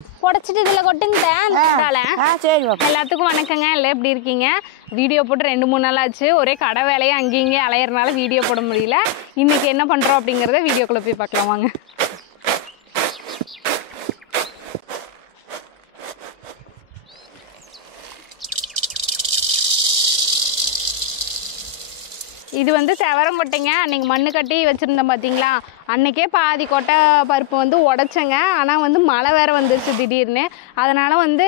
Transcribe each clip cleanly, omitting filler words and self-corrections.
உடைச்சிட்டு இதில் கொட்டுங்கிட்டேன். சரி. எல்லாத்துக்கும் வணக்கங்க. எல்லாம் எப்படி இருக்கீங்க? வீடியோ போட்டு 2-3 நாள் ஆச்சு. ஒரே கடை வேலையை அங்கேயும் இங்கேயும் அலையிறனால வீடியோ போட முடியல. இன்னைக்கு என்ன பண்ணுறோம் அப்படிங்கிறத வீடியோக்குள்ளே போய் பார்க்கலாம் வாங்க. இது வந்து செவரங்கொட்டைங்க. அன்றைக்கி மண்ணு கட்டி வச்சுருந்தேன் பார்த்தீங்களா, அன்றைக்கே பாதி கொட்டை பருப்பு வந்து உடைச்சேங்க. ஆனால் வந்து மழை வேறு வந்துருச்சு திடீர்னு. அதனால் வந்து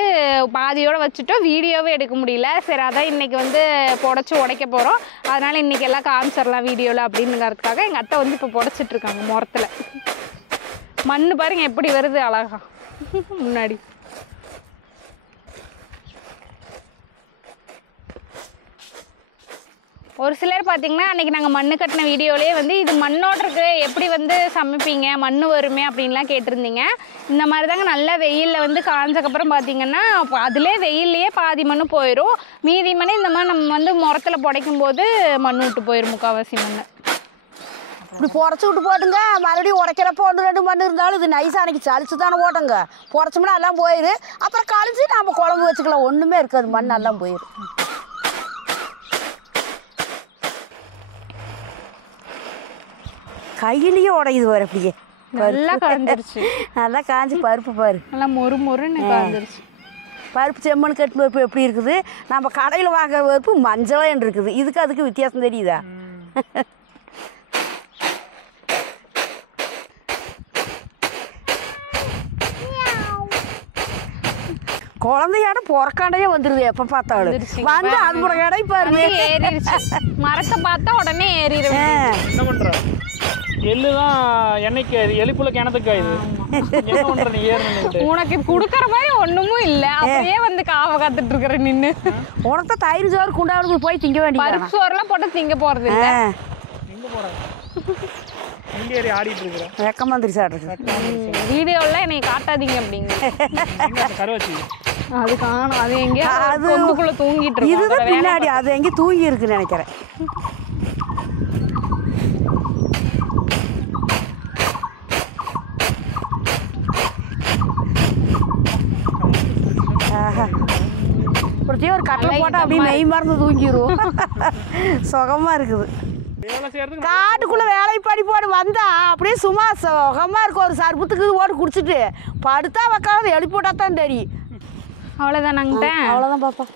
பாதியோடு வச்சுட்டோம், வீடியோவே எடுக்க முடியல. சரி, அதான் இன்றைக்கி வந்து புடச்சி உடைக்க போகிறோம். அதனால் இன்றைக்கி எல்லாம் காமிச்சிடலாம் வீடியோவில் அப்படிங்கிறதுக்காக எங்கள் அத்தை வந்து இப்போ புடச்சிட்ருக்காங்க முறத்தில். மண் பாருங்க எப்படி வருது அழகா முன்னாடி. ஒரு சிலர் பார்த்தீங்கன்னா அன்றைக்கி நாங்கள் மண்ணு கட்டின வீடியோலேயே வந்து இது மண்ணோட இருக்கு, எப்படி வந்து சமைப்பீங்க, மண் வருமே அப்படின்லாம் கேட்டிருந்தீங்க. இந்த மாதிரி தாங்க நல்லா வெயிலில் வந்து காஞ்சக்கப்புறம் பார்த்தீங்கன்னா அதிலே வெயில்லையே பாதி மண் போயிடும். மீதி மண் இந்த மாதிரி நம்ம வந்து முறத்தில் புடைக்கும் போது மண் விட்டு போயிடும், முக்கால்வாசி மண். இப்படி புடச்சி விட்டு போட்டுங்க. மறுபடியும் உடைக்கிறப்போ 1-2 மண் இருந்தாலும் இது நைஸாக அன்றைக்கி சளிச்சு தானே போட்டோங்க. புடச்சோம்னா எல்லாம் போயிடு. அப்புறம் கழிச்சு நம்ம குழம்பு வச்சுக்கலாம். ஒன்றுமே இருக்காது, மண் எல்லாம் போயிடும். கையிலேயே உடையுது பாரு, அப்படியே நல்லா காஞ்சிருச்சு. நல்லா காஞ்சி பருப்பு பாரு, நல்லா மொறு மொறுன்னு காஞ்சிருச்சு. பருப்பு செம்மண் கட்டு பருப்பு எப்படி இருக்குது, நம்ம கடையில் வாங்குற பருப்பு மஞ்சளாக இருக்குது. இதுக்கு அதுக்கு வித்தியாசம் தெரியுதா? குழந்தையோட பொறக்காண்டையே வந்துருது எப்ப பார்த்தாலும். வந்து அது ஒரு கடை பாருங்க ஏறிடுச்சு. மரத்தை பார்த்தா உடனே ஏறிடுது. என்ன பண்ற? எள்ளுதான் எண்ணெய்க்கு எலிப்புல கிணத்துக்கு இது என்ன பண்ற நீ? ஏறணும் உனக்கு குடுக்கற மாதிரி ஒண்ணுமும் இல்ல, அப்படியே வந்து காவ காத்துட்டு இருக்கிற நின்னு. உனக்கு தயிர் சோறு குண்டாவுக்கு போய் திங்க வேண்டிய பருப்பு சோறுலாம் போட்டு திங்க போறது இல்ல. எங்க போற? இங்க ஏறி ஆடிட்டு இருக்கற வெக்க மந்திரி சாப்பிடுறது. வீடியோல என்னை காட்டாதீங்க அப்படிங்க. கரு வச்சு அது காணும். அது எங்க கொந்துக்குள்ள தூங்கிட்டு இருக்கு. இதுதான் பின்னாடி, அது எங்க தூங்கி இருக்குன்னு நினைக்கிறேன். ஒரு கட்டளை போட்டா அப்படியே மெய் மறந்து தூங்கிடும். சுகமா இருக்குது. காட்டுக்குள்ள வேலைப்பாடி போடு வந்தா அப்படியே சும்மா சுகமா இருக்கும். ஒரு சர்பத்துக்கு ஓட்டு குடிச்சிட்டு படுத்தா வைக்காத எழுப்பி போட்டா தான் தெரியும். அவ்வளோதானாங்கிட்ட. அவ்வளோதான் பாப்பா,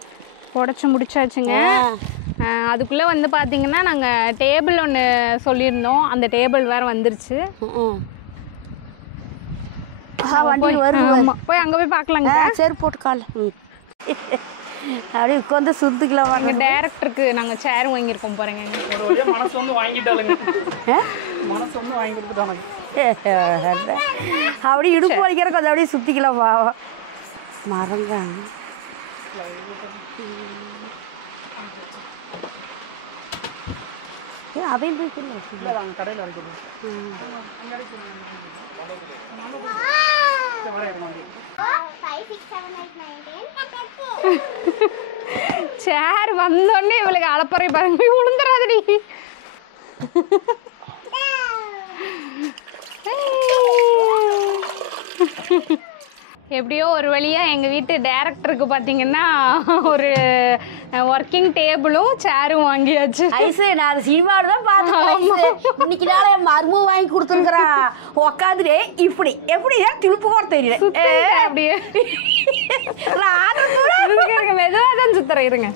உடச்சி முடிச்சாச்சுங்க. அதுக்குள்ளே வந்து பார்த்தீங்கன்னா நாங்கள் டேபிள் ஒன்று சொல்லியிருந்தோம், அந்த டேபிள் வேறு வந்துருச்சு. வண்டி வருது. போய் அங்கே போய் பார்க்கலாங்க. சரி போட்டு கால அப்படியே உட்காந்து சுத்திக்கலாம். வாங்க. டைரக்டருக்கு நாங்கள் சேர் வாங்கியிருக்கோம் பாருங்க. ஒரு வழியா மனசு வந்து வாங்கிட்டாளுங்க. மனசு வந்து வாங்கி கொடுத்துட்டானுங்க. அப்படியே இடுப்பு வலிக்கிற கொஞ்சம் அப்படியே சுத்திக்கலாம். வா மறங்க அதையும் போய் கடையில் அரைக்கணும். சேர் வந்தோடனே இவளுக்கு அலப்பறை பாருங்க, விழுந்துடாதடி. எப்படியோ ஒரு வழியாக எங்கள் வீட்டு டைரக்டருக்கு பார்த்தீங்கன்னா ஒரு ஒர்க்கிங் டேபிளும் சேரும் வாங்கியாச்சு. ஐசு நான் அது சினிமாவோட தான் பார்த்தேன். இன்னைக்கு நாள் என் மருமம் வாங்கி கொடுத்துருக்குறான். உக்காந்துட்டு இப்படி எப்படிதான் திருப்பு கூட தெரியல. அப்படியே மெதுவாக தான் சுத்துறேன். இருங்க,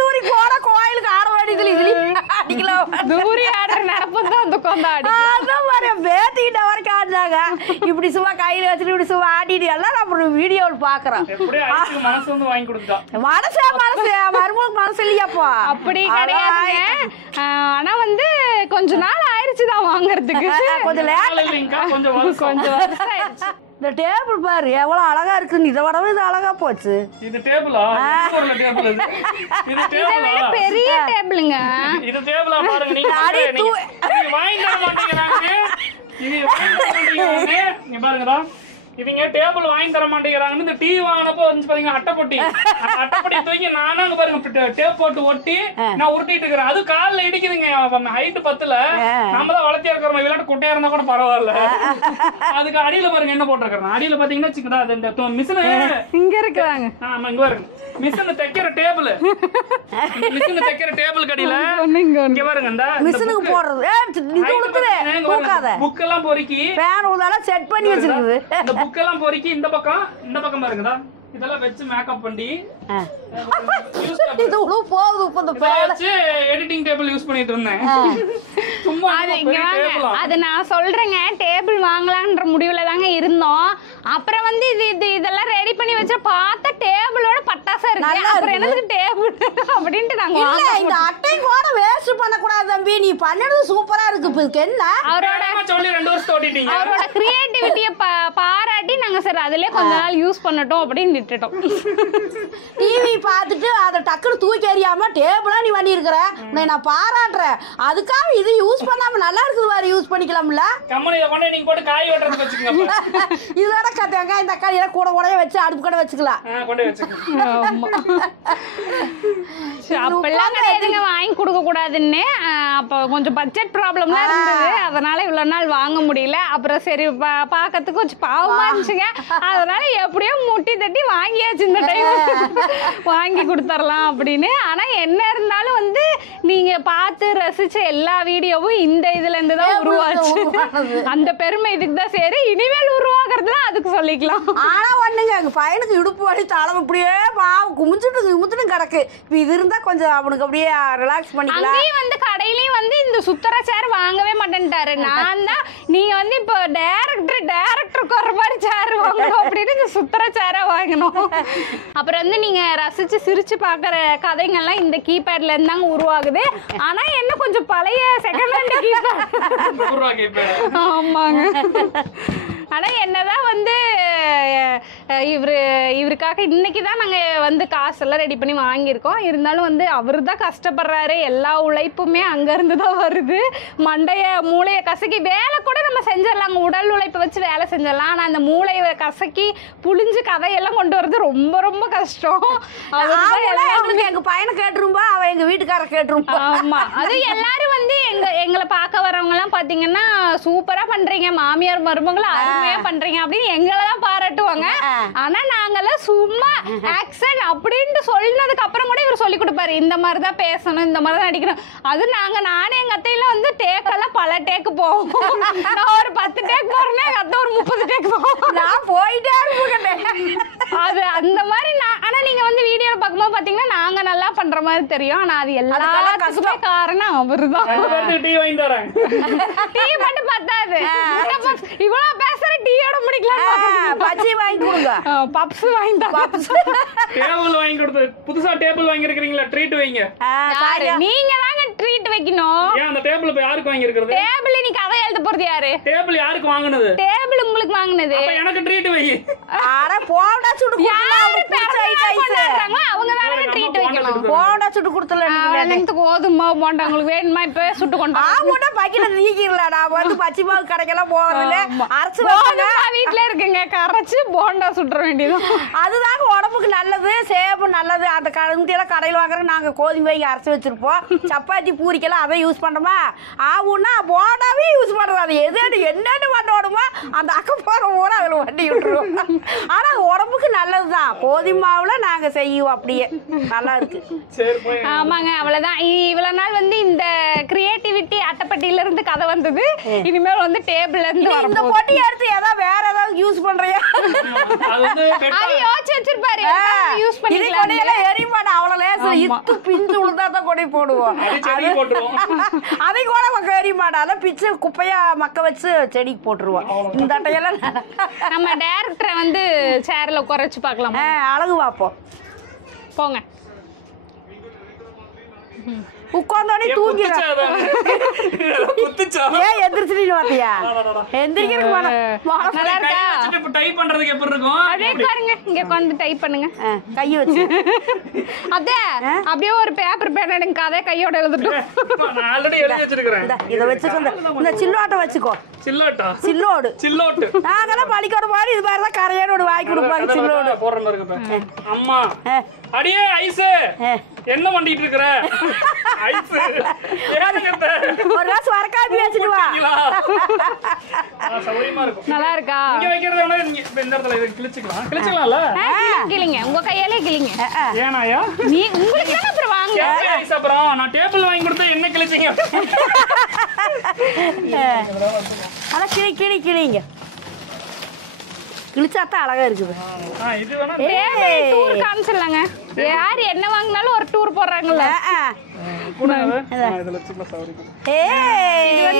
தூரி போட கோயிலுக்கு ஆட வேண்டியதுல இதுல அடிக்கலாம். தூரி ஆடுற நடப்பு தான் அந்த கொண்டாடி பேத்திக்கிட்ட வரைக்கும் ஆடினாங்க. இப்படி சும்மா கையில வச்சுட்டு இப்படி சும்மா ஆடிட்டு எல்லாம் நம்ம வீடியோவில் பாக்குறோம். மனசு வந்து வாங்கி கொடுத்தா மனசு மருமகளுக்கு மனசு இல்லையாப்பா? அப்படி கிடையாதுங்க. ஆனா வந்து கொஞ்ச நாள் ஆயிடுச்சு தான் வாங்குறதுக்கு. கொஞ்சம் கொஞ்சம் வருஷம் ஆயிடுச்சு. இந்த டேபிள் பாரு எவ்வளவு அழகா இருக்கு. இதை விடவே இது அழகா போச்சு. இது டேபிளா? டேபிள் இது. இது டேபிளா? பெரிய டேபிளுங்க. இது டேபிளா பாருங்க. நீங்க வாங்கி தர மாட்டீங்க. நீங்க வாங்கி தர மாட்டீங்க. நீங்க பாருங்கடா, இவங்க டேபிள் வாங்கி தர மாட்டேங்கிறாங்கன்னு இந்த டிவி வாங்கினப்போ வந்து பாத்தீங்கன்னா அட்டைப்பொட்டி அட்டைப்பொட்டி தூக்கி நானும் அங்க பாருங்க டேப் போட்டு ஒட்டி நான் உருட்டிட்டு இருக்கிறேன். அது காலில் இடிக்குதுங்க. ஹைட் 10ல நம்ம தான் வளர்த்தியா இருக்கிறோம். விளையாட்டு குட்டையா இருந்தா கூட பரவாயில்ல. அதுக்கு அடியில பாருங்க என்ன போட்டிருக்கிறேன். அடியில பாத்தீங்கன்னா சிக்கதா இந்த மிஷின் இங்க இருக்குறாங்க. ஆமா இங்க பாருங்க மிஷின் தைக்கிற டேபிள். மிஷின் தைக்கிற டேபிள் கடியில இங்க பாருங்க இந்த மிஷினுக்கு போடுறது இது உளுத்துது தூக்காத புக் எல்லாம் பொறுக்கி ஃபேன் உதால செட் பண்ணி வச்சிருக்குது. இந்த புக் எல்லாம் பொறுக்கி இந்த பக்கம் பாருங்கடா இதெல்லாம் வெச்சு மேக்கப் பண்ணி இது உள்ள போகுது. இப்ப இந்த வச்சு எடிட்டிங் டேபிள் யூஸ் பண்ணிட்டு இருந்தேன். சும்மா அது நான் சொல்றேங்க டேபிள் வாங்கலாம்ன்ற முடிவுல தாங்க இருந்தோம். அப்புறம் வந்து இதெல்லாம் ரெடி பண்ணி வச்சா பார்த்தா டேபிளோட பட்டாசா இருக்கு. அப்புறம் எனக்கு டேபிள் அப்படின்ட்டு நாங்க இல்ல இந்த அட்டை கூட வேஸ்ட் பண்ண கூடாது தம்பி. நீ பண்ணது சூப்பரா இருக்கு. இதுக்கு என்ன அவரோட சொல்லி 2 வருஷம் ஓட்டிட்டீங்க. அவரோட கிரியேட்டிவிட்டியை பாராட்டி நாங்க சரி அதுலயே கொஞ்ச நாள் யூஸ் பண்ணட்டும் அப்படின்னு விட்டுட்டோம். டிவி பார்த்துட்டு அதை டக்குன்னு தூக்கி எறியாம டேபிளா நீ பண்ணியிருக்கிற. நான் பாராட்டுறேன். அதுக்காக இது யூஸ் பண்ணாம நல்லா இருக்குது வேற யூஸ் பண்ணிக்கலாம்ல. கம்பெனில கொண்டு நீங்க போட்டு காய் வெட்டறதுக்கு வெச்சுக்கங்க. இதோட வெங்காயம் தக்காளி எல்லாம் கூட கூடவே வச்சு அடுப்பு கடை வச்சுக்கலாம். கொண்டு வச்சுக்கங்க. ஆமா அப்பெல்லாம் கிடையாதுங்க வாங்கி கொடுக்க கூடாதுன்னு. அப்போ கொஞ்சம் பட்ஜெட் ப்ராப்ளம்லாம் இருந்தது. அதனால இவ்வளவு நாள் வாங்க முடியல. அப்புறம் சரி பார்க்கறதுக்கு கொஞ்சம் பாவமா இருந்துச்சுங்க. அதனால எப்படியோ முட்டி தட்டி வாங்கியாச்சு இந்த டைம். வாங்கி கொடுத்துடலாம் அப்படின்னு. ஆனா என்ன இருந்தாலும் வந்து நீங்க பார்த்து ரசிச்ச எல்லா வீடியோவும் இந்த இதுல இருந்து தான் உருவாச்சு. அந்த பெருமை இதுக்கு தான் சரி. இனிமேல் உருவாக்குறதுலாம் அதுக்கு சொல்லிக்கலாம். ஆனா ஒண்ணுங்க எங்க பையனுக்கு இடுப்பு வலி தலை அப்படியே குமிச்சுட்டு கிடக்கு. இப்ப இது இருந்தா கொஞ்சம் அவனுக்கு அப்படியே ரிலாக்ஸ் பண்ணிக்கலாம். அங்கேயும் வந்து கடையிலயும் வந்து இந்த சுத்தர சேர் வாங்கவே மாட்டேன்ட்டாரு. நான் தான் நீங்க வந்து இப்போ டைரக்டருக்கு வர மாதிரி சேர் வாங்கணும் அப்படின்னு இந்த சுத்தர சேரா வாங்கணும். அப்புறம் வந்து நீங்க ரசிச்சு சிரிச்சு பாக்குற கதைங்கள்லாம் இந்த கீபேட்ல இருந்தாங்க உருவாகுது. ஆனா என்ன கொஞ்சம் பழைய செகண்ட் ஹேண்ட் கீபேட். ஆமாங்க. ஆனா என்னதான் வந்து இவருக்காக இன்னைக்கு தான் நாங்க வந்து காசெல்லாம் ரெடி பண்ணி வாங்கியிருக்கோம். இருந்தாலும் வந்து அவரு தான் கஷ்டப்படுறாரு. எல்லா உழைப்புமே அங்க இருந்து தான் வருது. மூளையை கசக்கி வேலை கூட நம்ம செஞ்சிடலாங்க. உடல் உழைப்பை வச்சு வேலை செஞ்சிடலாம். ஆனா அந்த மூளையை கசக்கி புளிஞ்சு கதையெல்லாம் கொண்டு வரது ரொம்ப ரொம்ப கஷ்டம். எங்க பையனை கேட்டுரும்பா அவன் எங்க வீட்டுக்கார கேட்டுரும்பா. ஆமா அது எல்லாரும் வந்து எங்களை பார்க்க வரவங்க எல்லாம் பாத்தீங்கன்னா சூப்பரா பண்றீங்க மாமியார் மருமகளை அருமையா பண்றீங்க அப்படின்னு எங்களை தான் பாராட்டுவாங்க. ஆனா நாங்கெல்லாம் சும்மா ஆக்சன் அப்படின்ட்டு சொன்னதுக்கு அப்புறம் கூட இவர் சொல்லி கொடுப்பாரு இந்த மாதிரிதான் பேசணும் இந்த மாதிரிதான் நடிக்கணும். அது நானே எங்க அத்தையில வந்து டேக்கெல்லாம் பல டேக்கு போவோம். நான் ஒரு 10 டேக் போறேன்னா எங்க அத்தை ஒரு 30 டேக் போவோம். நான் போயிட்டே இருப்பேன். அது அந்த மாதிரி ஆனா நீங்க வந்து வீடியோல பார்க்கும்போது பாத்தீங்கன்னா நாங்க நல்லா பண்ற மாதிரி தெரியும். ஆனா அது எல்லாத்துக்குமே காரணம் அவருதான். டீ வாங்கி தரேன். டீ மட்டும் பத்தாது. இவ்வளவு பேசுற டீயோட முடிக்கலாம். பஜ்ஜி வாங்கி கொடுங்க. பப்ஸ் வாங்கி தரேன். டேபிள் வாங்கி கொடுத்து புதுசா டேபிள் வாங்கி இருக்கீங்களா? ட்ரீட் வைங்க. நீங்க தாங்க ட்ரீட் வைக்கணும். ஏன் அந்த டேபிள் இப்ப யாருக்கு வாங்கி இருக்கிறது? டேபிள் நீ கதை எழுத போறது யாரு? டேபிள் யாருக்கு வாங்குனது? டேபிள் உங்களுக்கு வாங்குனது. அப்ப எனக்கு ட்ரீட் வை. அட போடா சுடு யாரு பேசுறாங்களோ அவங்க தான ட்ரீட் வைக்கணும். போடா சுடு கொடுத்தல எனக்கு கோதுமை போண்டா உங்களுக்கு வேணுமா இப்ப சுட்டு கொண்டு ஆமாடா பாக்கில நீக்கிரல. நான் வந்து பச்சி மாவு கடைக்கெல்லாம் போறது இல்ல. அரைச்சு வீட்ல இருக்குங்க கரைச்சு போண்டா சுட்ற வேண்டியது. அதுதாங்க உடம்புக்கு நல்லது. சேப்பு நல்லது. அந்த கருந்தியெல்லாம் கடையில் வாங்குற நாங்க கோதுமை வாங்கி அரைச்சு வச்சிருப்போம். சப்பாத்தி பூரிக்கெல்லாம் அதை யூஸ் பண்றோமா? ஆகும்னா போண்டாவே யூஸ் பண்றது. அது எது என்னன்னு பண்ணணுமோ அந்த அக்கம் போற போற அதுல வண்டி விட்டுருவோம். ஆனா உடம்புக்கு நல்லதுதான். கோதுமை மாவுல நாங்க செய்வோம். அப்படியே நல்லா இருக்கு. ஆமாங்க அவ்வளவுதான். இவ்வளவு நாள் வந்து இந்த கிரியேட்டிவிட்டி அட்டைப்பட்டியில இருந்து கதை வந்தது. இனிமேல் வந்து டேபிள்ல இருந்து வரும். இந்த பொட்டி எடுத்து ஏதாவது வேற ஏதாவது யூஸ் பண்றியா? அது யோசிச்சு வச்சிருப்பாரு யூஸ் பண்ணிக்கலாம். எரிமாட்டா அவ்வளவு லேசா இத்து பிஞ்சு உளுந்தாதான் கொடை போடுவோம். அதை கூட எரிமாட்டால பிச்சு குப்பையா மக்க வச்சு செடிக்கு போட்டுருவோம். இந்த அட்டையெல்லாம் நம்ம டைரக்டரை வந்து சேர்ல குறைச்சு பார்க்கலாம். அழகு பார்ப்போம். போங்க. உட்காந்தோடனே தூங்கிடும். ஏன் எந்திரிச்சு பார்த்தியா? எந்திரிக்கிறதுக்கு நல்லா இருக்கா? டைப் பண்றதுக்கு எப்படி இருக்கும்? அப்படியே பாருங்க, இங்க உட்காந்து டைப் பண்ணுங்க. கையை வச்சு அதே அப்படியே ஒரு பேப்பர் பேன் எடுங்க, அதே கையோட எழுதிட்டோம். நான் ஆல்ரெடி எழுதி வச்சிருக்கிறேன். இதை வச்சுட்டு இந்த சில்லோட்டை வச்சுக்கோ. சில்லோட்டா? சில்லோடு. சில்லோட்டு. நாங்கெல்லாம் பள்ளிக்கூட மாதிரி இது மாதிரி தான் கரையானோடு வாங்கி கொடுப்பாங்க. சில்லோடு போடுற மாதிரி இருக்கு. அம்மா அடியே ஐஸ் என்ன பண்ணிட்டு இருக்கிற? ஐஸ் ஒரு கிளாஸ் வரக்காப்பி வச்சுட்டு வா. சௌரியமா இருக்கும். நல்லா இருக்கா? இங்க வைக்கிறது வேணா இந்த இடத்துல இதை கிழிச்சுக்கலாம்ல? கிளிங்க, உங்க கையாலே கிளிங்க. ஏனாயா? நீ உங்களுக்கு தானே அப்புறம் வாங்க. ஐஸ் அப்புறம் நான் டேபிள் வாங்கி கொடுத்தா என்ன கிழிச்சிங்க? அதான் கிளிங்க கிழிச்சாத்தான் அழகா இருக்குது. இது வேணா டூர் காமிச்சிடலாங்க. யார் என்ன வாங்கினாலும் ஒரு டூர் போடுறாங்கல்ல.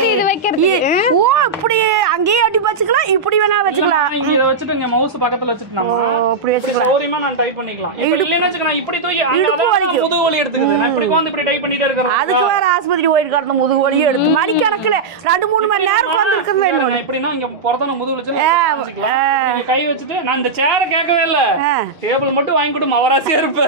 இது வைக்கிறது. ஓ இப்படி அங்கேயே அடி வச்சுக்கலாம், இப்படி வேணா வச்சுக்கலாம். இத வச்சிட்டு மவுஸ் பக்கத்துல வச்சிட்டு நம்ம இப்படி வச்சுக்கலாம். சௌரியமா நான் டைப் பண்ணிக்கலாம். இப்ப இல்லைன்னா வச்சுக்க இப்படி தூக்கி அங்க முதுகு வலி எடுத்துக்குது. நான் இப்படி வந்து இப்படி டைப் பண்ணிட்டே இருக்கறேன். அதுக்கு வேற ஆஸ்பத்திரி போயிட்டு கடந்த முதுகு வலியே எடுத்து மணி கணக்குல 2-3 மணி நேரம் உட்கார்ந்து இருக்குது. என்ன எப்படின்னா இங்க பொறதன முதுகு வச்சு நீங்க கை வச்சிட்டு நான் இந்த சேரை கேட்கவே இல்ல. டேபிள் மட்டும் வாங்கி கொடு மவராசியா இருப்ப.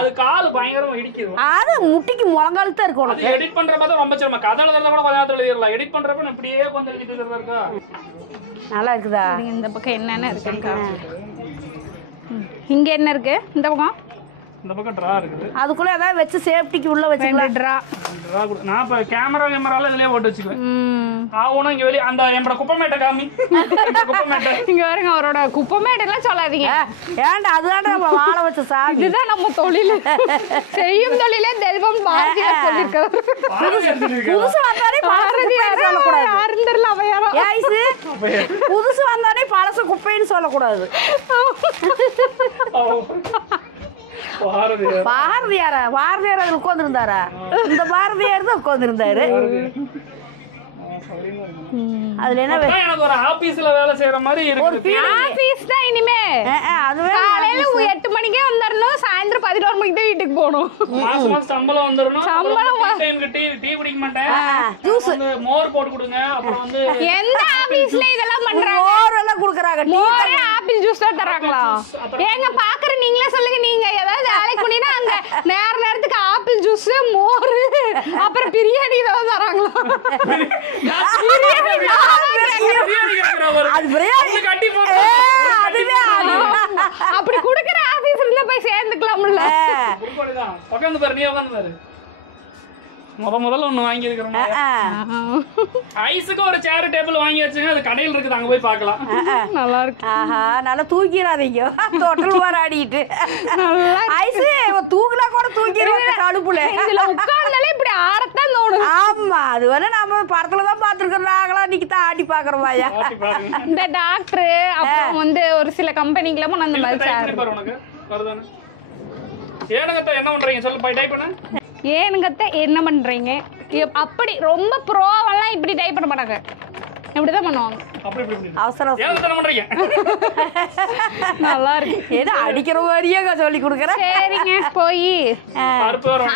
அது கால் பயங்கரமா இடிக்குது. அது முட்டிக்கு முழங்கால் தான் இருக்கும். அது எடிட் பண்றப்ப தான் ரொம்ப சிரமம். கதை எழுதுறத கூட கொஞ்ச நேரத்துல எழுதிரலாம். எடிட் பண்றப்ப இப்படியே உட்கார்ந்து எழுதிட்டு இருக்கறதா இருக்கா? நல்லா இருக்குதா? இந்த பக்கம் என்னென்ன இருக்குன்னு இங்க என்ன இருக்கு? இந்த பக்கம் இந்த பக்கம் டிரா இருக்குது. அதுக்குள்ள ஏதாவது வச்சு சேஃப்டிக்கு உள்ள வச்சுக்கலாம். டிரா நான் இப்ப கேமரால இதுலயே போட்டு வச்சுக்குவேன். ஆவுனா இங்க வெளிய அந்த என்னோட குப்பமேட்டை காமி. குப்பமேட்டை இங்க பாருங்க. அவரோட குப்பமேட்டை எல்லாம் சொல்லாதீங்க. ஏன்டா அதுதான் நம்ம வாழ வச்ச சாமி. இதுதான் நம்ம தொழில். செய்யும் தொழிலே தெய்வம் பாரதியார் சொல்லிருக்காரு. புதுசு வந்தானே பழசு குப்பைன்னு சொல்லக்கூடாது. யாருன்னு தெரியல அவையாரம். ஏய்ஸ் புதுசு வந்தானே பழசு குப்பைன்னு சொல்லக்கூடாது. பாரதியார் உட்கார்ந்துருந்தாரா? இந்த பாரதியார் தான் உட்கார்ந்துருந்தாரு. அதுல என்ன எனக்கு ஒரு ஆபீஸ்ல வேலை செய்யற மாதிரி இருக்கு. ஆபீஸ் தான் இனிமே. அதுவே காலையில 8 மணிக்கே வந்துறணும், சாயந்தரம் 11 மணிக்கு தான் வீட்டுக்கு போகணும். மாசம் சம்பளம் வந்துறணும். சம்பளம் டைம்க்கு டீ குடிக்க மாட்டேன். ஜூஸ் மோர் போட்டு கொடுங்க. அப்புறம் வந்து எந்த ஆபீஸ்ல இதெல்லாம் பண்றாங்க? மோர் எல்லாம் குடுக்குறாங்க. மோர் ஆப்பிள் ஜூஸ் தான் தராங்களா? ஏங்க பாக்குற நீங்களே சொல்லுங்க. நீங்க ஏதாவது வேலைக்கு போனீங்கன்னா அங்க நேரத்துக்கு ஆப்பிள் ஜூஸ், மோர், அப்புறம் பிரியாணி ஏதாவது தராங்களா? அப்படி குடுக்கிற ஆபீஸ் இருந்தா போய் சேர்ந்துக்கலாம்ல. உட்காந்து பாரு, நீ உட்காந்து பாரு. முதல்ல ஒண்ணு வாங்கி இருக்கிறோம். ஐஸுக்கு ஒரு சேர் டேபிள் வாங்கி வச்சுங்க. அது கடையில் இருக்குது, அங்க போய் பார்க்கலாம். நல்லா இருக்கு. ஆஹா, நல்லா தூக்கிறாதீங்க. தொட்டல் வர ஆடிட்டு ஐஸ் தூக்குனா கூட தூக்கிடுவாங்க கடுப்புல. இதுல உட்கார்ந்தாலே இப்படி ஆறத்தான் தோணும். ஆமா, அது வேணா நம்ம படத்துல தான் பாத்துருக்கோம். நாங்களா இன்னைக்கு தான் ஆடி பாக்குறோமாயா. இந்த டாக்டர் அப்புறம் வந்து ஒரு சில கம்பெனிக்குள்ள போன அந்த மாதிரி சேர் உனக்கு வருதானே? ஏனங்கத்த என்ன பண்றீங்க சொல்லு, போய் டைப் பண்ணு. ஏனுங்கத்த என்ன பண்றீங்க? அப்படி ரொம்ப ப்ரோவெல்லாம் இப்படி டைப் பண்ண மாட்டாங்க. இப்படிதான் பண்ணுவாங்க. அவசரம் பண்றீங்க. நல்லா இருக்கு. ஏதோ அடிக்கிற மாதிரியே சொல்லி கொடுக்குறேன். சரிங்க, போய்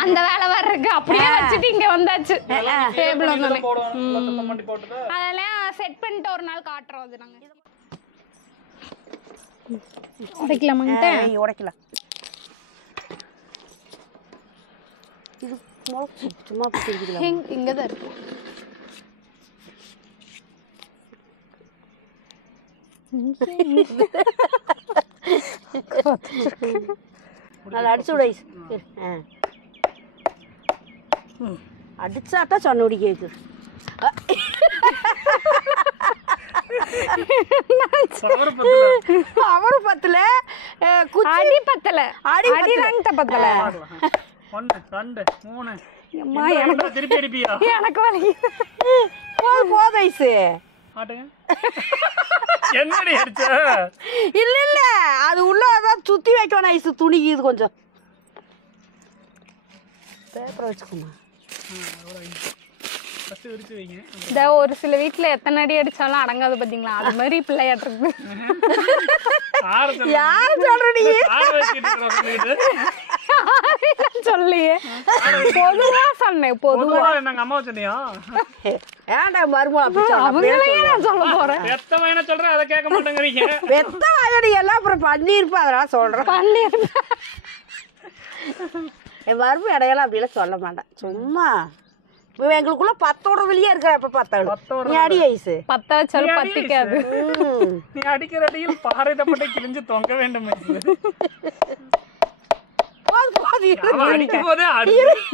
அந்த வேலை வர இருக்கு. அப்படியே வச்சுட்டு இங்க வந்தாச்சு. டேபிள் வந்தோடனே அதெல்லாம் செட் பண்ணிட்டு ஒரு நாள் காட்டுறோம். அது நாங்க உடைக்கலாமாங்க? உடைக்கலாம். இது சும்மா இங்கதான் இருக்கு. நல்லா அடிச்சு விட. அடிச்சாத்தான் சொன்ன உடி கேக்கு. அவரு பத்தல, அடி பத்தல, அடி ரங்க பத்தல. 1 2 3 அம்மா எனக்கு திருப்பி அடிப்பியா? எனக்கு வலி. போது ஐஸ் ஆட்டுங்க. என்னடி அடிச்ச? இல்ல இல்ல, அது உள்ள அதான் சுத்தி வைக்கணும். ஐஸ் துணிக்கு இது கொஞ்சம் பேப்பர் வச்சுக்கோமா. ஃபர்ஸ்ட் விரிச்சு வைங்க. இந்த ஒரு சில வீட்டுல எத்தனை அடி அடிச்சாலும் அடங்காது பாத்தீங்களா, அது மாதிரி பிள்ளையாட்டுருக்கு. யாரு சொல்றீ? சொல்லியே பொதுவா சொன்னேன். பொதுவா எங்க அம்மா சொன்னியா? ஏன்டா மருமகள் அப்படி சொல்ற? அவங்களையே நான் சொல்ல போறேன். பெத்த வயனை சொல்றேன், அதை கேட்க மாட்டேங்கிறீங்க. பெத்த வயடி எல்லாம் அப்புறம் பண்ணிருப்பா, அதெல்லாம் சொல்றேன். என் மரும இடையெல்லாம் அப்படியெல்லாம் சொல்ல மாட்டேன். சும்மா எங்களுக்குள்ள 10 வெளியே இருக்கிற எப்ப 10 நீ அடி ஐசு 10 வச்சாலும் பத்திக்காது. நீ அடிக்கிற அடியில் பாறை தப்பட்டை கிழிஞ்சு தொங்க வேண்டும்.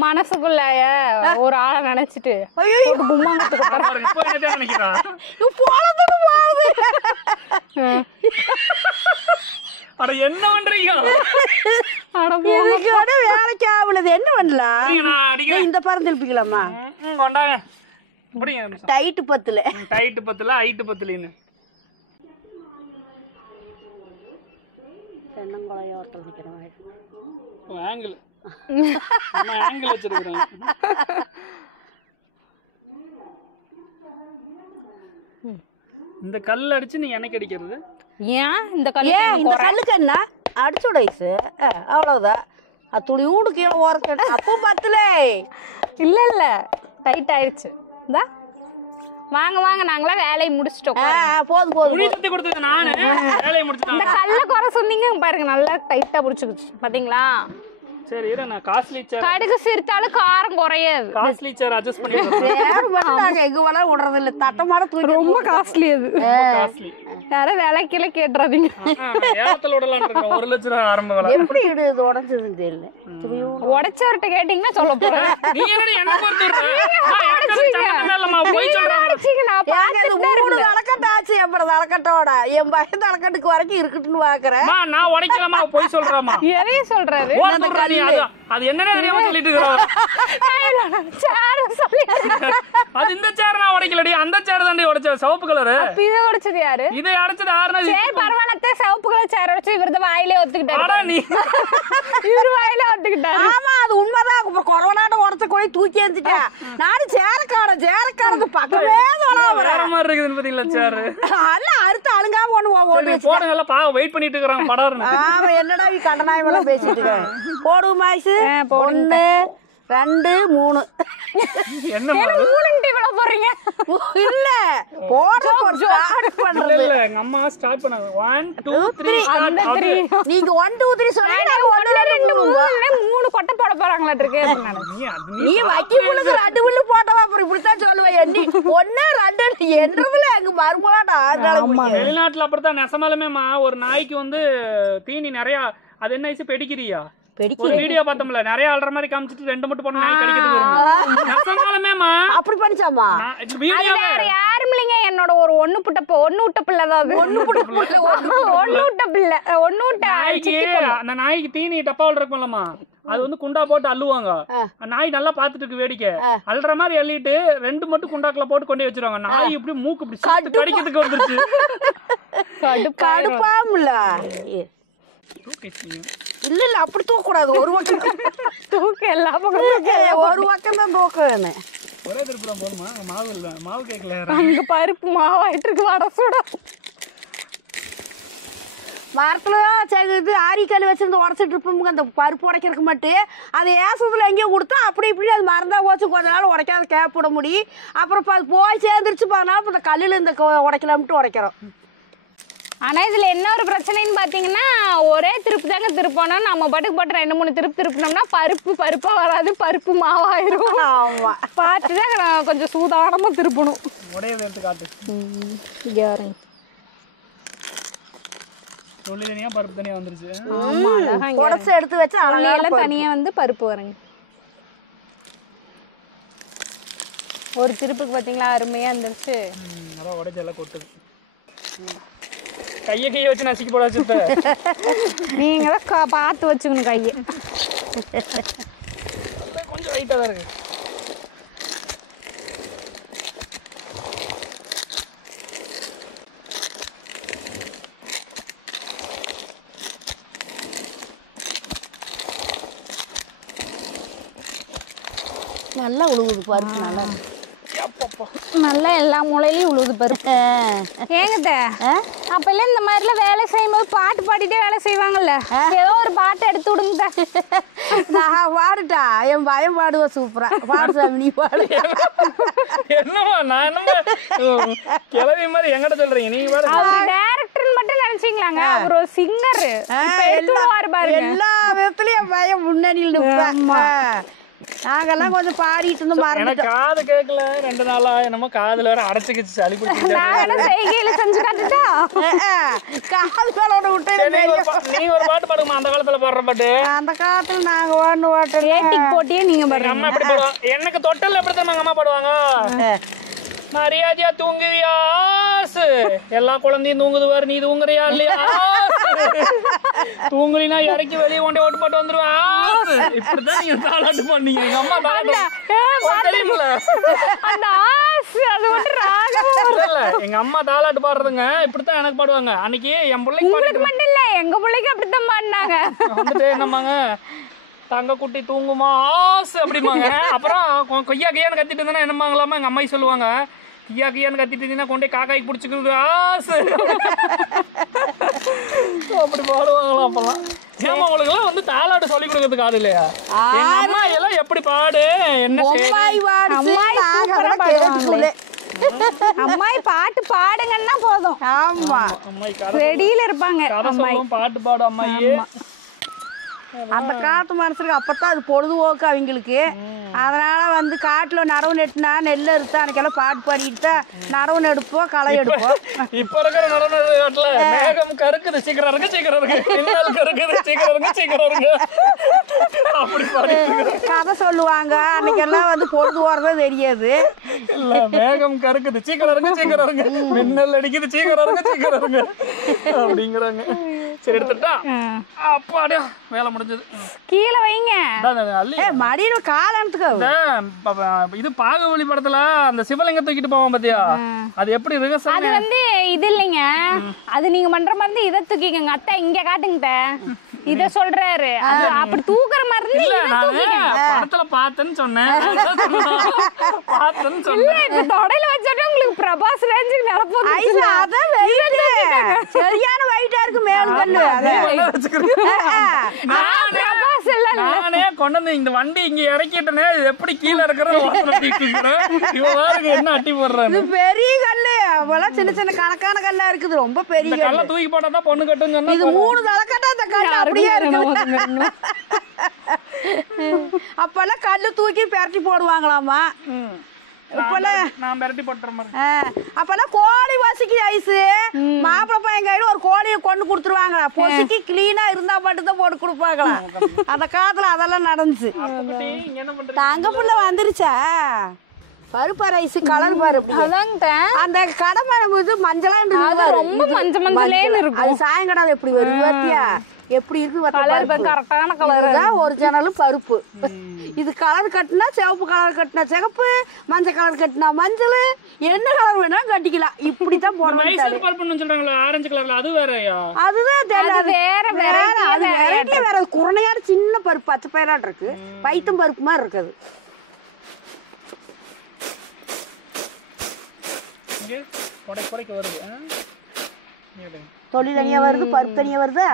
மனசுக்குள்ள ஒரு ஆளை நினைச்சிட்டு நினைக்கிறான். அட என்ன பண்றீங்க? வேலைக்கு ஆகுது என்ன பண்ணலாம்? இந்த பரம் திருப்பிக்கலாமா? கொண்டாங்க. டைட்டு 10 டைட்டு 10 ஹைட்டு 10 தென்னங்குளைய ஒருத்தர் நிக்கிறேன். ஆங்கிள் ஆங்கிள் வச்சிருக்கிறேன். இந்த கல் அடிச்சு நீ எனக்கு அடிக்கிறது ஏன்? இந்த கல்லுக்கு என்ன அடிச்சு விடைசு அவ்வளவுதான். துளி ஊடு கீழே ஓரத்து அப்போ 10 இல்ல இல்ல டைட் ஆயிடுச்சு. இந்தா வாங்க வாங்க, நாங்களாம் வேலையை முடிச்சிட்டோம். போதும் போதும் சுத்தி கொடுத்தது நானு வேலையை முடிச்சிட்டேன். இந்த கல்ல குறை சொன்னீங்க பாருங்க, நல்லா டைட்டா புடிச்சுக்குச்சு பாத்தீங்களா? சரி இரு, நான் காஸ்ட்லி சேர் கடுகு சிரித்தாலும் காரம் குறையாது. காஸ்ட்லி சேர் அட்ஜஸ்ட் பண்ணி நாங்க எங்க வேலை விடுறது இல்ல. தட்டமாட தூக்கி ரொம்ப காஸ்ட்லி அது. காஸ்ட்லி யாரும் வேலைக்கில கேட்டுறாதீங்க. ஏலத்துல விடலாம் இருக்கேன். 1 லட்சம் ரூபாய் ஆரம்ப விலை. எப்படி இது உடைஞ்சதுன்னு தெரியல. உடைச்சவர்கிட்ட கேட்டீங்கன்னா சொல்ல போறேன். நீ என்னடி என்ன பொறுத்துற? நான் எனக்கு சம்பந்தமே இல்லம்மா, போய் சொல்றேன். நான் பார்த்துட்டே இருக்கேன். வழக்கட்டாச்சு எப்பறம் வழக்கட்டோட என் பையன் வழக்கட்டுக்கு வரைக்கும் இருக்குன்னு பாக்குறேன். நான் உடைக்கலாமா, போய் சொல்றேம்மா. எதையும் சொல்றாரு. அது என்னன்னு தெரியாம சொல்லிட்டு இருக்கிறோம். அது இந்த சேர் நான் உடைக்கலடி, அந்த சேர் தாண்டி உடைச்ச சிவப்பு கலரு. இதை உடைச்சது யாரு? இதை அடைச்சது யாருன்னா? சரி பரவாயில்ல, சிவப்பு கலர் சேர் உடைச்சு இவரது வாயிலே ஒத்துக்கிட்டாரு. நீ இவரு வாயில ஒத்துக்கிட்டாரு. ஆமா அது உண்மைதான். இப்ப கொரோனாட்ட உடச்ச கோழி தூக்கி எறிஞ்சிட்டா. நானும் சேரக்காரது பக்கமே வேற மாதிரி இருக்குதுன்னு பாத்தீங்களா சேரு? அல்ல அறுத்து அழுங்காம ஒண்ணு போடுங்க, எல்லாம் பாவம் வெயிட் பண்ணிட்டு இருக்கிறாங்க படாருன்னு. ஆமா என்னடா நீ கண்டனாயம் எல்லாம் பேசிட்டு இருக்க. போடுவோம் மாய்ஸ். 1 2 3 என்ன இவ்வளவு போறீங்க? இல்ல போடுற ஸ்டார்ட் பண்றது இல்ல எங்க அம்மா ஸ்டார்ட் பண்ணாங்க. 1 2 3 ஸ்டார்ட். நீங்க 1 2 3 சொன்னா நாங்க 1 2 3 கொட்டை போட போறாங்களா இருக்கு. நீ வக்கி புள்ளுக்கு 2 புல்லு போட்டவா அப்புறம் இப்படித்தான் சொல்லுவேன். எண்ணி 1 2 என்றதுல எங்க மருமலாடா. வெளிநாட்டுல அப்படித்தான் நெசமாலுமேமா. ஒரு நாய்க்கு வந்து தீனி நிறைய, அது என்ன ஐஸ் பெடிக்கிறியா? ஒரு வீடியோ பார்த்தோம்ல, நிறைய ஆள்ற மாதிரி காமிச்சிட்டு 2 மட்டும் போன நாய் கடிக்கிறது வரும். நெசமாலுமேமா அப்படி பண்ணிச்சாமா வீடியோவே யாரும் இல்லைங்க. என்னோட ஒரு ஒண்ணு விட்ட பிள்ளை தான். ஒண்ணு விட்ட பிள்ளை நாய்க்கு, அந்த நாய்க்கு தீனி டப்பாவில் இருக்கும்லமா, அது வந்து குண்டா போட்டு அள்ளுவாங்க. நாய் நல்லா பாத்துட்டு இருக்கு வேடிக்கை. அல்ற மாதிரி அள்ளிட்டு 2 மட்டும் குண்டாக்குல போட்டு கொண்டே வச்சிருவாங்க. நாய் இப்படி மூக்கு இப்படி கடிக்கிறதுக்கு வந்துருச்சு. கடுப்பாம்ல. இல்ல இல்ல அப்படி தூக்க கூடாது. ஒரு பக்கம் தூக்க எல்லா பக்கம் ஒரு பக்கம் தான் தூக்க வேணும். ஒரே திருப்புறம் போதுமா? மாவு இல்ல, மாவு கேட்கல. அங்க பருப்பு மாவாயிட்டு இருக்கு. வடை சுட மரத்துல இது ஆரிக்கல் வச்சிருந்து உடச்சிட்டு இருப்போம். அந்த பருப்பு உடைக்கிறதுக்கு மட்டும் அதை ஏசத்துல எங்கேயும் கொடுத்தா அப்படி இப்படி அது மறந்தா போச்சு. கொஞ்ச நாள் உடைக்காத கேப்பிட முடியும். அப்புறம் அது போய் சேர்ந்துருச்சு. பதினால இந்த கல்லில் இந்த உடைக்கலாம்ட்டு உடைக்கிறோம். ஆனா இதுல என்ன ஒரு பிரச்சனைன்னு பாத்தீங்கன்னா, ஒரே திருப்பு தாங்க திருப்பணும். நம்ம பாட்டுக்கு போட்டு 2 3 திருப்பு திருப்பினோம்னா பருப்பா வராது, பருப்பு மாவாயிரும். ஆமா பார்த்துதான் நான் கொஞ்சம் சூதானமா திருப்பணும். உடையது எடுத்து காட்டு. சொல்லி தனியா பருப்பு தனியா வந்துருச்சு. ஆமா உடச்சு எடுத்து வச்சு எல்லாம் தனியா வந்து பருப்பு வருங்க. ஒரு திருப்புக்கு பாத்தீங்களா அருமையா இருந்துச்சு. அதான் உடைச்சு எல்லாம் கொட்டுது. கையை வச்சு நசுக்கி போட வச்சுட்ட. நீங்க தான் பார்த்து வச்சுக்கணும் கையை. கொஞ்சம் வெயிட்டா தான் இருக்கு. நல்லா உழுவுது பருப்பு. நல்லா நல்லா எல்லா மூலையிலயும் உழுது பருப்பு. ஏங்கத்த அப்பெல்லாம் இந்த மாதிரிலாம் வேலை செய்யும்போது பாட்டு பாடிட்டே வேலை செய்வாங்கல்ல, ஏதோ ஒரு பாட்டு எடுத்து விடுங்க. நான் பாடுட்டா, என் பயம் பாடுவேன் சூப்பரா. பாடு சாமி, நீ பாடு. என்னமா நான் என்னமா கிளவி மாதிரி எங்கிட்ட சொல்றீங்க? நீங்க பாரு. அவர் டைரக்டர்னு மட்டும் நினைச்சீங்களாங்க, அவர் ஒரு சிங்கர். பாருங்க, எல்லா விதத்துலயும் பயம் முன்னணியில் நிற்பேன். நாங்கெல்லாம் கொஞ்சம் பாடிட்டு இருந்தோம். எனக்கு காது கேட்கல 2 நாளா, என்னமோ காதுல வேற அடைச்சிக்கிச்சு, சளி பிடிச்சிக்கிச்சு. செய்கையில செஞ்சு காட்டுட்டா காதலோட விட்டு நீங்க ஒரு பாட்டு பாடுமா, அந்த காலத்துல பாடுற பாட்டு. அந்த காலத்துல நாங்க வாண்டு வாட்டோம். ஏட்டிக்கு போட்டியே நீங்க எங்க பாருங்க. அம்மா எப்படி பாடுவாங்க? எனக்கு தொட்டல் எப்படி தெரியுமா எங்க அம்மா பாடுவாங்க? மரியாதையா தூங்குவியா, எல்லா குழந்தையும் தூங்குது பாரு, நீ தூங்குறியா இல்லையா? தூங்குறீனா இறக்கி வெளியே கொண்டே ஓட்டு போட்டு வந்துருவா. இப்படிதான் நீங்க தாளாட்டு பண்ணீங்க. எங்க அம்மா தெரியுமில்ல, எங்க அம்மா தாளாட்டு பாடுறதுங்க இப்படித்தான் எனக்கு பாடுவாங்க. அன்னைக்கு என் பிள்ளைக்கு மட்டும் இல்ல, எங்க பிள்ளைக்கு அப்படித்தான் பாடினாங்க. வந்துட்டு என்னம்மாங்க, தங்க குட்டி தூங்குமா ஆசு அப்படிம்பாங்க. அப்புறம் கொய்யா கையான்னு கத்திட்டு இருந்தா என்னமாங்களாமா எங்க அம்மாயி சொல்லுவாங்க, கியா கியான்னு கத்திட்டு இருந்தீங்கன்னா கொண்டே காக்காய்க்கு பிடிச்சிக்கிறது ஆசு அப்படி பாடுவாங்களாம். அப்பெல்லாம் ஏமா உங்களுக்கு எல்லாம் வந்து தாளாட்டு சொல்லி கொடுக்கறதுக்கு ஆள் இல்லையா? எங்க அம்மா எல்லாம் எப்படி பாடு என்ன அம்மாயி பாட்டு பாடுங்கன்னா போதும். ஆமா, அம்மாயி ரெடியில இருப்பாங்க. கதை சொல்லும், பாட்டு பாடு அம்மாயி. அந்த காலத்து மனுஷருக்கு அப்பதான் அது பொழுதுபோக்கு அவங்களுக்கு. அதனால வந்து காட்டுல நடவு நெட்டுனா நெல் அறுத்தா அன்னைக்கெல்லாம் பாட்டு பாடிட்டு தான் நடவு நெடுப்போம், களை எடுப்போம். இப்ப இருக்கிற நடன காட்டுல மேகம் கருக்குது சீக்கிரம் இருக்கு, சீக்கிரம் இருக்கு, மின்னல் கருக்குது சீக்கிரம் இருக்கு, சீக்கிரம் இருக்கு அப்படி பாடி கதை சொல்லுவாங்க. அன்னைக்கெல்லாம் வந்து பொழுது போறதே தெரியாது. இல்ல, மேகம் கருக்குது சீக்கிரம் இருக்கு, சீக்கிரம் இருக்கு, மின்னல் அடிக்குது சீக்கிரம் இருக்கு, சீக்கிரம் இருக்கு அப்படிங்கிறாங்க. சரி எடுத்துட்டா அப்பாடியா வேலை முடிஞ்சது. கீழே வைங்க, மடியில காலத்துக்கு. இது பாகுபலி படத்துல அந்த சிவலிங்க தூக்கிட்டு போவோம் பாத்தியா, அது எப்படி ரிகர்சல்? அது வந்து இது இல்லைங்க, அது நீங்க பண்ற மாதிரி இதை தூக்கிக்கங்க. அத்தை இங்க காட்டுங்க, இத சொல்றாரு. அது அப்படி தூக்குற மாதிரி படத்துல பார்த்தேன்னு சொன்னேன். பார்த்தேன்னு சொன்னேன். இப்ப தொடையில வச்சாலே உங்களுக்கு பிரபாஸ் ரேஞ்சுக்கு நிலப்போம். சரியான வெயிட்டா இருக்கு மேலும் கல்லு. நானே கொண்டு வந்து இந்த வண்டி இங்க இறக்கிட்டனே, எப்படி கீழே இருக்கிறது என்ன அட்டி போடுறாரு. பெரிய கல்லு, அவெல்லாம் சின்ன சின்ன கணக்கான கல்லா இருக்குது. ரொம்ப பெரிய கல்ல தூக்கி போட்டாதான் பொண்ணு கட்டுன்னு சொன்னா இது 3 தலைக்கட்டா அந்த கல்லு அப்படியே இருக்கு. அப்பெல்லாம் கல்லு தூக்கி பெரட்டி போடுவாங்களாமா. நான் மிரட்டி போட்டுறேன். அப்பெல்லாம் கோழி வசிக்கு ஐஸ் மாப்பிள்ளை பையன் கையில ஒரு கோழியை கொண்டு கொடுத்துருவாங்களா, பொசிக்கு கிளீனா இருந்தா மட்டும் தான் போட்டு கொடுப்பாங்களா. அந்த காலத்துல அதெல்லாம் நடந்துச்சு. தங்க புள்ள வந்துருச்சா பருப்பு ரைஸ் கலர் பருப்பு. அந்த கடமை மஞ்சளா ரொம்ப மஞ்சள் மஞ்சளேன்னு இருக்கும். அது சாயங்கடாது எப்படி வருது பாத்தியா, எப்படி இருக்கு கரெக்டான கலர் தான் ஒரிஜினலும் பருப்பு. இது கலர் கட்டினா சிவப்பு, கலர் கட்டினா சிவப்பு, மஞ்சள் கலர் கட்டினா மஞ்சள், என்ன கலர் வேணா கட்டிக்கலாம். இப்படித்தான் போடணும். ஆரஞ்சு கலர்ல அது வேறயா? அதுதான் வேற வேற குறையான சின்ன பருப்பு பச்சை பயிராட்டு இருக்கு, பைத்தம் பருப்பு மாதிரி இருக்குது. தொழில் தனியா வருது, பருப்பு தனியா வருதா.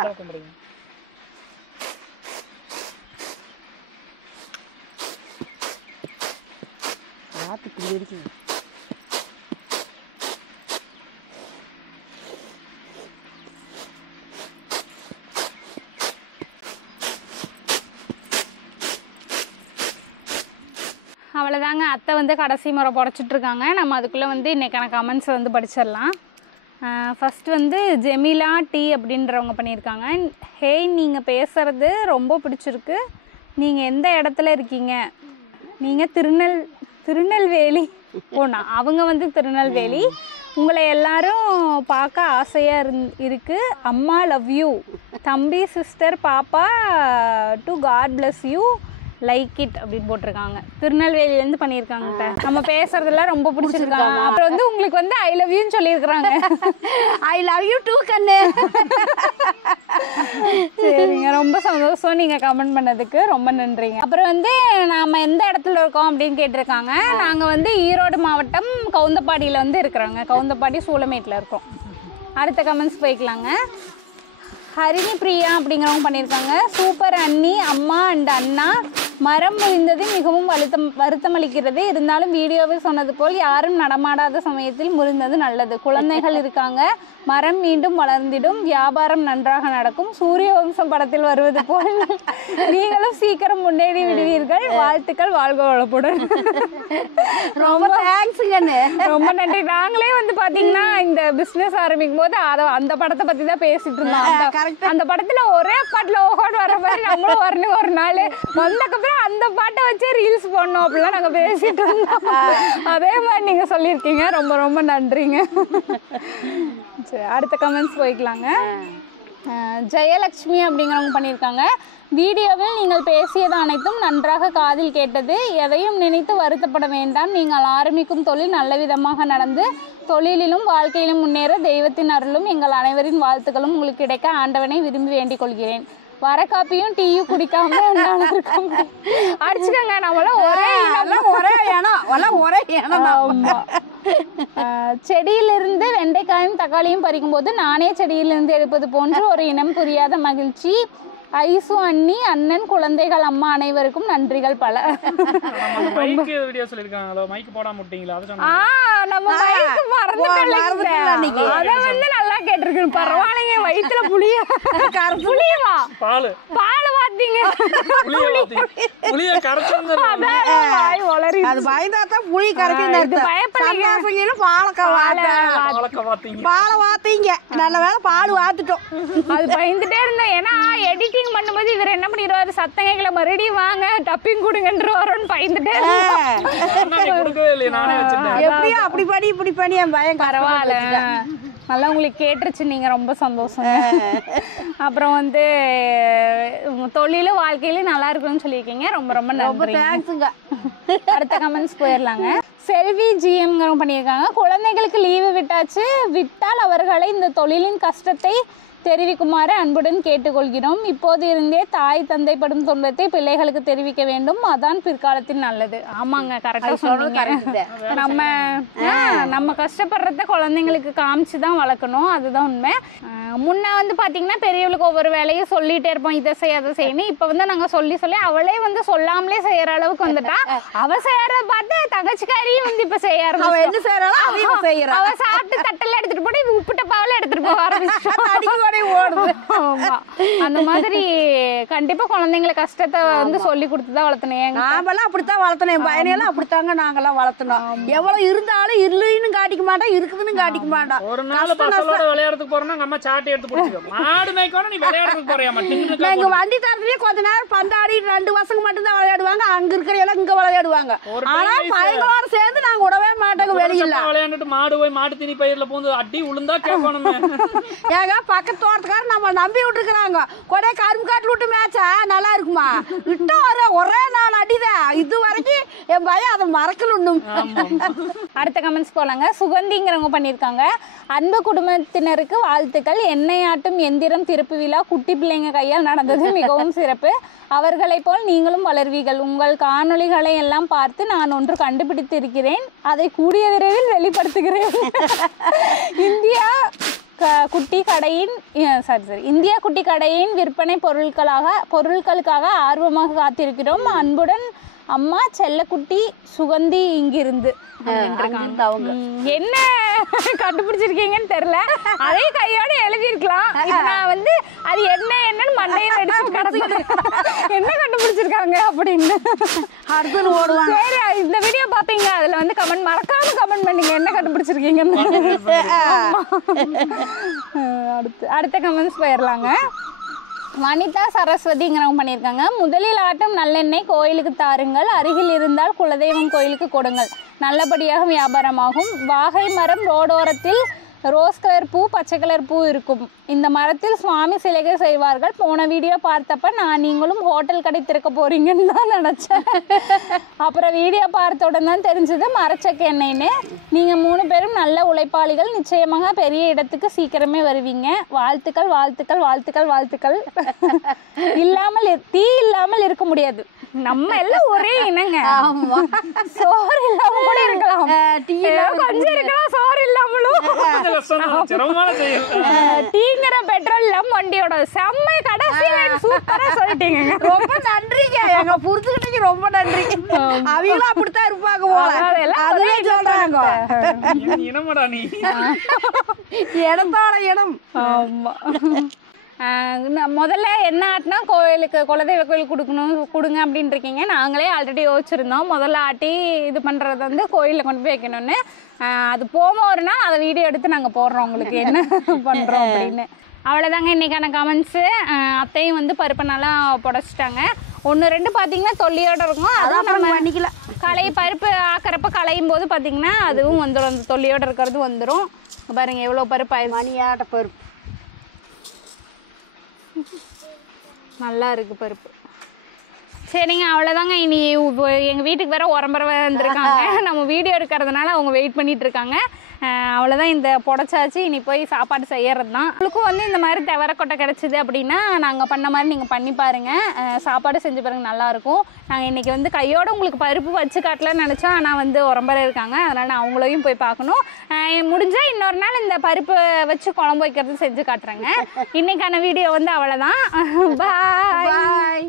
அவ்வளோதாங்க. அத்தை வந்து கடைசி முறை புடச்சிட்ருக்காங்க. நம்ம அதுக்குள்ளே வந்து இன்றைக்கான கமெண்ட்ஸை வந்து படிச்சிடலாம். ஃபஸ்ட்டு வந்து ஜெமிலா டி அப்படின்றவங்க பண்ணியிருக்காங்க. ஹேய், நீங்கள் பேசுகிறது ரொம்ப பிடிச்சிருக்கு. நீங்கள் எந்த இடத்துல இருக்கீங்க? நீங்கள் திருநெல்வேலி போனா. அவங்க வந்து திருநெல்வேலி. உங்களை எல்லாரும் பார்க்க ஆசையாக இருக்குது. அம்மா லவ் யூ. தம்பி சிஸ்டர் பாப்பா to God bless you. Like it அப்படின்னு போட்டிருக்காங்க. திருநெல்வேலியிலேருந்து பண்ணியிருக்காங்க. நம்ம பேசுறதெல்லாம் ரொம்ப பிடிச்சிருக்காங்க. அப்புறம் வந்து உங்களுக்கு வந்து ஐ லவ் யூன்னு சொல்லியிருக்கிறாங்க. ஐ லவ் யூ டூ கண்ணு. சரிங்க, ரொம்ப சந்தோஷம் நீங்கள் கமெண்ட் பண்ணதுக்கு, ரொம்ப நன்றிங்க. அப்புறம் வந்து நாம் எந்த இடத்துல இருக்கோம் அப்படின்னு கேட்டிருக்காங்க. நாங்கள் வந்து ஈரோடு மாவட்டம் கவுந்தப்பாடியில் வந்து இருக்கிறோங்க. கவுந்தப்பாடி சூளமேட்டில் இருக்கோம். அடுத்த கமெண்ட்ஸ் போய்க்கலாங்க. ஹரிணி பிரியா அப்படிங்கிறவங்க பண்ணியிருக்காங்க. சூப்பர் அண்ணி, அம்மா அண்ட் அண்ணா. மரம் முறிந்தது மிகவும் வருத்தமளிக்கிறது. இருந்தாலும் வீடியோவில் சொன்னது போல் யாரும் நடமாடாத சமயத்தில் முறிந்தது நல்லது. குழந்தைகள் இருக்காங்க, மரம் மீண்டும் வளர்ந்திடும், வியாபாரம் நன்றாக நடக்கும். சூரிய வம்சம் படத்தில் வருவது போல் நீங்களும் சீக்கிரம் முன்னேறி விடுவீர்கள். வாழ்த்துக்கள், வாழ்க வளப்புடன். ரொம்ப தேங்க்ஸுங்கண்ணு. ரொம்ப நன்றி. நாங்களே வந்து பாத்தீங்கன்னா இந்த பிசினஸ் ஆரம்பிக்கும் போது அந்த படத்தை பத்தி தான் பேசிட்டு இருந்தோம். அந்த படத்துல ஒரே பாட்டுல ஓகோடு வர மாதிரி நம்மளும் வரணும். ஒரு நாள் வந்தக்கப்புறம் அந்த பாட்டை வச்சே ரீல்ஸ் பண்ணோம் அப்படிலாம் நாங்க பேசிட்டு இருந்தோம். அதே மாதிரி நீங்க சொல்லியிருக்கீங்க. ரொம்ப ரொம்ப நன்றிங்க. சரி, அடுத்த கமெண்ட்ஸ் போய்க்கலாங்க. ஜெயலட்சுமி அப்படிங்கிறவங்க பண்ணியிருக்காங்க. வீடியோவில் நீங்கள் பேசியது அனைத்தும் நன்றாக காதில் கேட்டது. எதையும் நினைத்து வருத்தப்பட வேண்டாம். நீங்கள் ஆரம்பிக்கும் தொழில் நல்ல விதமாக நடந்து தொழிலிலும் வாழ்க்கையிலும் முன்னேற தெய்வத்தின் அருளும் எங்கள் அனைவரின் வாழ்த்துக்களும் உங்களுக்கு கிடைக்க ஆண்டவனை விரும்பி வேண்டிக் கொள்கிறேன். வர காப்பியும் டீயும் குடிக்காம அடிச்சுக்கோங்க. நம்மளாம் ஒரே செடியிலிருந்து வெண்டைக்காயும் தக்காளியும் பறிக்கும் போது நானே செடியிலிருந்து எடுப்பது போன்று ஒரு இனம் புரியாத மகிழ்ச்சி. ஐசு அண்ணி, அண்ணன், குழந்தைகள், அம்மா அனைவருக்கும் நன்றிகள் பல. வீடியோ சொல்லிருக்காங்க. மைக் போடாம விட்டீங்களா? நம்ம மைக் மறந்துட்டோம். அத வந்து நல்லா கேட்டிருக்கணும். பரவாயில்லைங்க. வயித்துல புளியா புளியவா பால் பாத்தீங்க. புளிய கரைச்சு அது பயந்தாத்தான் புளி கரைக்கு பாலை வாத்தீங்க. நல்ல வேலை பால் வாத்துட்டோம். அது பயந்துட்டே இருந்தேன். ஏன்னா எடிட்டிங் பண்ணும்போது இவர் என்ன பண்ணிடுவாரு, சத்தங்களை மறுபடியும் வாங்க டப்பிங் கொடுங்கன்ற வரோன்னு பயந்துட்டே எப்படியோ அப்படி படி இப்படி படி என் பயம். பரவாயில்ல, நல்லா உங்களுக்கு கேட்டுருச்சு. நீங்க ரொம்ப சந்தோஷம். அப்புறம் வந்து தொழிலும் வாழ்க்கையிலும் நல்லா இருக்குன்னு சொல்லியிருக்கீங்க. ரொம்ப ரொம்ப நன்றி. அடுத்த கமெண்ட்ஸ் போயிடலாங்க. செல்வி ஜிஎம்ங்கிறவங்க பண்ணியிருக்காங்க. குழந்தைகளுக்கு லீவு விட்டால் அவர்களை இந்த தொழிலின் கஷ்டத்தை தெரிவிக்குமாறு அன்புடன் கேட்டுக்கொள்கிறோம். இப்போது இருந்தே தாய் தந்தைப்படும் துன்பத்தை பிள்ளைகளுக்கு தெரிவிக்க வேண்டும். அதான் பிற்காலத்தில் நல்லது. ஆமாங்க, கரெக்டாக சொன்னீங்க. நம்ம கஷ்டப்படுறத குழந்தைங்களுக்கு காமிச்சு தான் வளர்க்கணும். அதுதான் உண்மை. முன்ன வந்து பார்த்தீங்கன்னா பெரியவளுக்கு ஒவ்வொரு வேலையும் சொல்லிகிட்டே இருப்போம், இதை செய்ய அதை செய்யணும். இப்போ வந்து நாங்கள் சொல்லி அவளே வந்து சொல்லாமலே செய்கிற அளவுக்கு வந்துட்டா. அவள் செய்யறத பார்த்து தங்கச்சிக்காரியும் வந்து இப்போ செய்ய ஆரம்பிச்சு. அவள் சாப்பிட்டு தட்டெல்லாம் எடுத்துட்டு போட்டு உப்பு டப்பாவில் எடுத்துட்டு போக ஆரம்பிச்சு. அந்த மாதிரி கண்டிப்பா குழந்தைங்களை கஷ்டத்தை வந்து சொல்லி கொடுத்துதான் வளர்த்தணும். நாமெல்லாம் அப்படித்தான் வளர்த்தணும். என் பையனையெல்லாம் அப்படித்தாங்க நாங்கெல்லாம் வளர்த்தணும். எவ்வளவு இருந்தாலும் இல்லைன்னு காட்டிக்க மாட்டோம், இருக்குதுன்னு காட்டிக்க மாட்டோம். ஒரு நாள் பசங்களோட விளையாடுறதுக்கு போறோம்னா அம்மா சாட்டை எடுத்து போட்டுக்கோ. மாடு மேய்க்கணும், நீ விளையாடுறதுக்கு போறியாமா? எங்க வண்டி தரத்துலயே கொஞ்ச நேரம் பந்தாடி 2 பசங்க மட்டும் தான் விளையாடுவாங்க. அங்க இருக்கிற எல்லாம் இங்க விளையாடுவாங்க. ஆனா பையங்களோட சேர்ந்து நாங்க விடவே மாட்டோங்க. வெளியில விளையாண்டுட்டு மாடு போய் மாட்டு தீனி பயிர்ல போந்து அடி உளுந்தா கேட்கணும். ஏங்க பக்கத்து தோட்டத்துக்காரர் நம்ம நம்பி விட்டுருக்குறாங்க. கொடை கரும்பு காட்டு விட்டு மேய்ச்சா நல்லா இருக்குமா? விட்டு ஒரே நாள் அடிதான். இது வரைக்கும் என் பையன் அதை மறக்கல ஒண்ணும். அடுத்த கமெண்ட்ஸ் போலாங்க. சுகந்திங்கிறவங்க பண்ணியிருக்காங்க. அன்பு குடும்பத்தினருக்கு வாழ்த்துக்கள். எண்ணெயாட்டும் எந்திரம் திறப்பு விழா குட்டி பிள்ளைங்க கையால் நடந்தது மிகவும் சிறப்பு. அவர்களை போல் நீங்களும் வளர்வீர்கள். உங்கள் காணொளிகளை எல்லாம் பார்த்து நான் ஒன்று கண்டுபிடித்து இருக்கிறேன். அதை கூடிய விரைவில் வெளிப்படுத்துகிறேன். இந்தியா குட்டி கடையின் விற்பனை பொருட்களுக்காக ஆர்வமாக காத்திருக்கிறோம். அன்புடன் அம்மா செல்லக்குட்டி சுகந்தி இங்கிருந்து. என்ன கண்டுபிடிச்சிருக்கீங்கன்னு தெரியல. அதே கையோட எழுதிருக்கலாம். நான் வந்து அது என்னன்னு மண்டையில அடிச்சு கிடப்பேன். என்ன கண்டுபிடிச்சிருக்காங்க அப்படின்னு ஓடுவாங்க. சரி, இந்த வீடியோ பாப்பீங்க. அதுல வந்து மறக்காம கமெண்ட் பண்ணீங்க என்ன கண்டுபிடிச்சிருக்கீங்கன்னு. அடுத்த கமெண்ட்ஸ் போயிடலாங்க. வனிதா சரஸ்வதிங்கிறவங்க பண்ணியிருக்காங்க. முதலில் ஆட்டம் நல்லெண்ணெய் கோயிலுக்கு தாருங்கள். அருகில் இருந்தால் குலதெய்வம் கோயிலுக்கு கொடுங்கள். நல்லபடியாக வியாபாரமாகும். வாகை மரம் ரோடோரத்தில் ரோஸ் கலர் பூ, பச்சை கலர் பூ இருக்கும். இந்த மரத்தில் சுவாமி சிலைகள் செய்வார்கள். போன வீடியோ பார்த்தப்ப நான் நீங்களும் ஹோட்டல் கடை திறக்க போறீங்கன்னு தான் நினச்சேன். அப்புறம் வீடியோ பார்த்த உடனே தான் தெரிஞ்சது மரச்சக்க எண்ணெய்னு. நீங்கள் 3 பேரும் நல்ல உழைப்பாளிகள். நிச்சயமாக பெரிய இடத்துக்கு சீக்கிரமே வருவீங்க. வாழ்த்துக்கள் வாழ்த்துக்கள் வாழ்த்துக்கள் வாழ்த்துக்கள். தீ இல்லாமல் இருக்க முடியாது. நம்ம எல்லாம் ஒரே இனங்க. சோறு இல்லாம கூட இருக்கலாம், கொஞ்சம் இருக்கலாம், சோறு இல்லாமலும். டீங்கிற பெட்ரோல் இல்லாம வண்டியோட செம்ம கடைசி சூப்பரா சொல்லிட்டீங்க. ரொம்ப நன்றிங்க, எங்க புரிஞ்சுக்கிட்டீங்க, ரொம்ப நன்றி. அவங்களும் அப்படித்தான் இருப்பாங்க போல, அதுவே சொல்றாங்க. இனமடா நீ, இடத்தோட இடம். ஆமா. முதல்ல என்ன ஆட்டினா கோயிலுக்கு, குலதெய்வ கோயிலுக்கு கொடுங்க அப்படின்னு இருக்கீங்க. நாங்களே ஆல்ரெடி யோசிச்சிருந்தோம் முதல்ல ஆட்டி இது பண்ணுறது வந்து கோயிலில் கொண்டு போய் வைக்கணும்னு. அது போவோம் ஒரு நாள் அதை வீடியோ எடுத்து நாங்கள் போடுறோம் உங்களுக்கு என்ன பண்ணுறோம் அப்படின்னு. அவ்வளோதாங்க இன்றைக்கான கமெண்ட்ஸு. அத்தையும் வந்து பருப்பை நல்லா புடச்சிட்டாங்க. 1-2 பார்த்தீங்கன்னா தொல்லியோடு இருக்கும். அதான் நம்ம பண்ணிக்கலாம். பருப்பு ஆக்கிறப்ப களையும் போது பார்த்தீங்கன்னா அதுவும் வந்துடும், அந்த தொல்லியோடு இருக்கிறது வந்துடும். பாருங்கள் எவ்வளோ பருப்பு ஆயிடுச்சு. மணியாட்ட பருப்பு நல்லா இருக்குது பருப்பு. சரிங்க, அவ்வளோதாங்க. இனி எங்கள் வீட்டுக்கு வேற உரம்பரை வந்திருக்காங்க. நம்ம வீடியோ எடுக்கிறதுனால அவங்க வெயிட் பண்ணிட்டு இருக்காங்க. அவ்வளோதான், இந்த புடச்சாச்சு. இனி போய் சாப்பாடு செய்யறது தான். உங்களுக்கும் வந்து இந்த மாதிரி தவறக்கொட்டை கிடச்சிது அப்படின்னா நாங்கள் பண்ண மாதிரி நீங்கள் பண்ணி பாருங்கள். சாப்பாடு செஞ்சு பாருங்கள், நல்லாயிருக்கும். நாங்கள் இன்றைக்கி வந்து கையோடு உங்களுக்கு பருப்பு வச்சு காட்டலான்னு நினச்சோம். ஆனால் வந்து உரம்பரை இருக்காங்க, அதனால் நான் அவங்களையும் போய் பார்க்கணும். முடிஞ்சால் இன்னொரு நாள் இந்த பருப்பு வச்சு குழம்பு வைக்கிறது செஞ்சு காட்டுறேங்க. இன்றைக்கான வீடியோ வந்து அவ்வளோதான். பாய்.